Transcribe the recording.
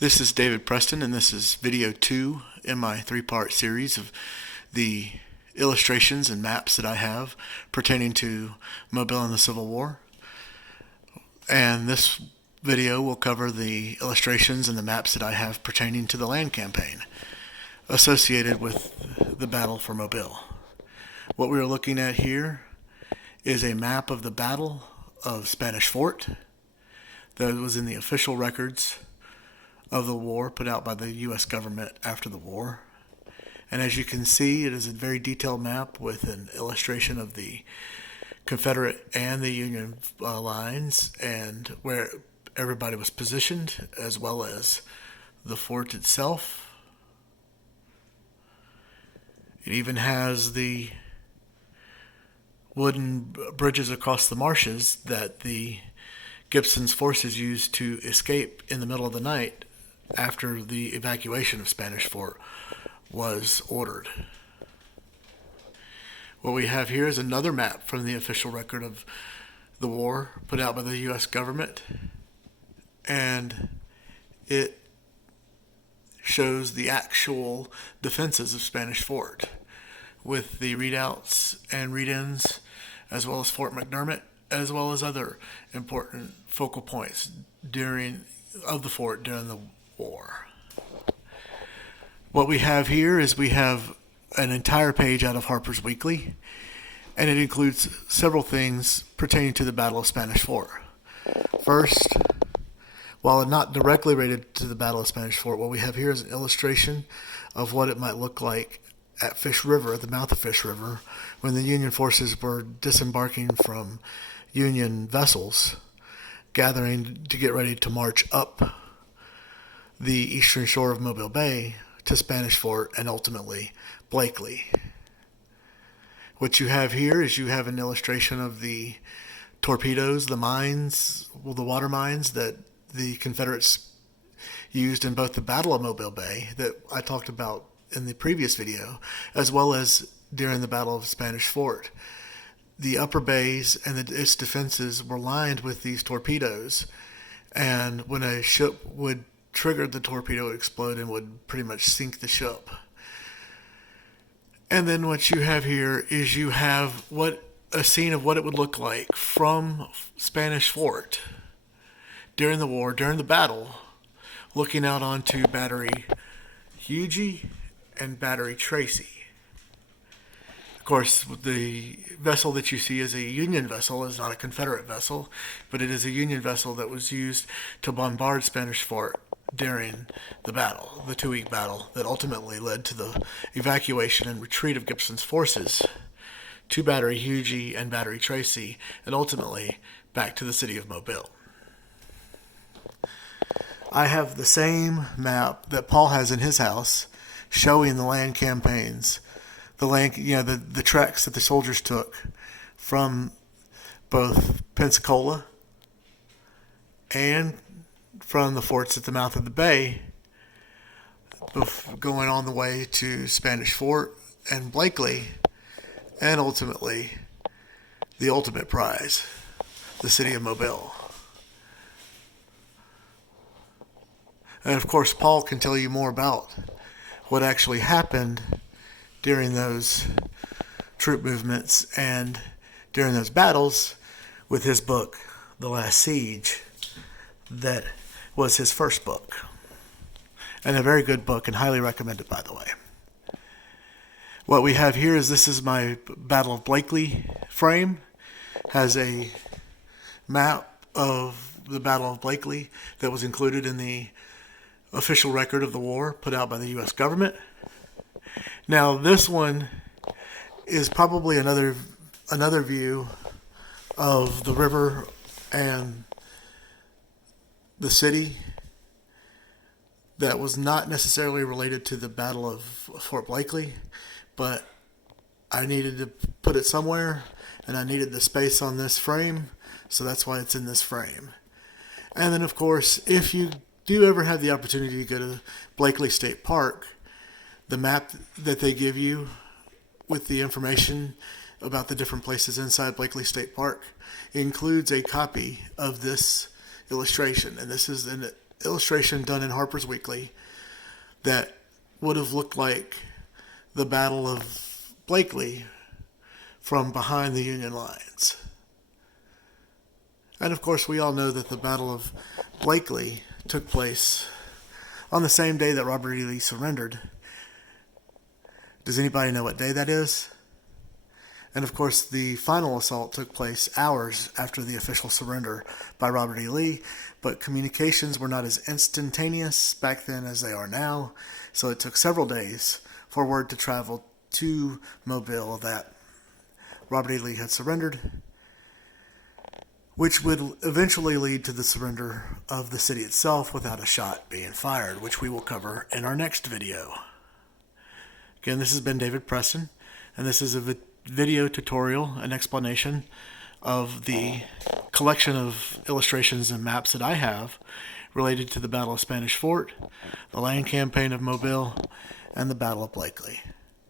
This is David Preston, and this is video 2 in my three-part series of the illustrations and maps that I have pertaining to Mobile and the Civil War. And this video will cover the illustrations and the maps that I have pertaining to the land campaign associated with the battle for Mobile. What we are looking at here is a map of the Battle of Spanish Fort that was in the official records of the war put out by the U.S. government after the war. And as you can see, it is a very detailed map with an illustration of the Confederate and the Union lines and where everybody was positioned, as well as the fort itself. It even has the wooden bridges across the marshes that the Gibson's forces used to escape in the middle of the night after the evacuation of Spanish Fort was ordered. What we have here is another map from the official record of the war put out by the U.S. government, and it shows the actual defenses of Spanish Fort with the readouts and read-ins, as well as Fort McDermott, as well as other important focal points of the fort during the war. What we have here is we have an entire page out of Harper's Weekly, and it includes several things pertaining to the Battle of Spanish Fort. First, while not directly related to the Battle of Spanish Fort, what we have here is an illustration of what it might look like at Fish River, at the mouth of Fish River, when the Union forces were disembarking from Union vessels, gathering to get ready to march up the eastern shore of Mobile Bay to Spanish Fort and ultimately Blakely. What you have here is you have an illustration of the torpedoes, the mines, the water mines that the Confederates used in both the Battle of Mobile Bay that I talked about in the previous video, as well as during the Battle of Spanish Fort. The upper bays and its defenses were lined with these torpedoes, and when a ship would trigger, the torpedo would explode and would pretty much sink the ship. And then what you have here is you have a scene of what it would look like from Spanish Fort during the war, during the battle, looking out onto Battery Huger and Battery Tracy. Of course, the vessel that you see is a Union vessel, is not a Confederate vessel, but it is a Union vessel that was used to bombard Spanish Fort during the battle, the 2-week battle that ultimately led to the evacuation and retreat of Gibson's forces to Battery Huger and Battery Tracy, and ultimately back to the city of Mobile. I have the same map that Paul has in his house showing the land campaigns, the treks that the soldiers took from both Pensacola and from the forts at the mouth of the bay, going on the way to Spanish Fort and Blakely, and ultimately the ultimate prize, the city of Mobile. And of course, Paul can tell you more about what actually happened during those troop movements and during those battles with his book, The Last Siege, that was his first book. And a very good book, and highly recommended, by the way. What we have here is, this is my Battle of Blakely frame. Has a map of the Battle of Blakely that was included in the official record of the war put out by the U.S. government. Now, this one is probably another view of the river and the city that was not necessarily related to the Battle of Fort Blakely, but I needed to put it somewhere, and I needed the space on this frame, so that's why it's in this frame. And then, of course, if you do ever have the opportunity to go to Blakely State Park, the map that they give you with the information about the different places inside Blakely State Park includes a copy of this illustration, and this is illustration done in Harper's Weekly that would have looked like the Battle of Blakely from behind the Union lines. And of course, we all know that the Battle of Blakely took place on the same day that Robert E. Lee surrendered. Does anybody know what day that is? And of course, the final assault took place hours after the official surrender by Robert E. Lee, but communications were not as instantaneous back then as they are now, so it took several days for word to travel to Mobile that Robert E. Lee had surrendered, which would eventually lead to the surrender of the city itself without a shot being fired, which we will cover in our next video. Again, this has been David Preston, and this is a video tutorial, an explanation of the collection of illustrations and maps that I have related to the Battle of Spanish Fort, the land campaign of Mobile, and the Battle of Blakely.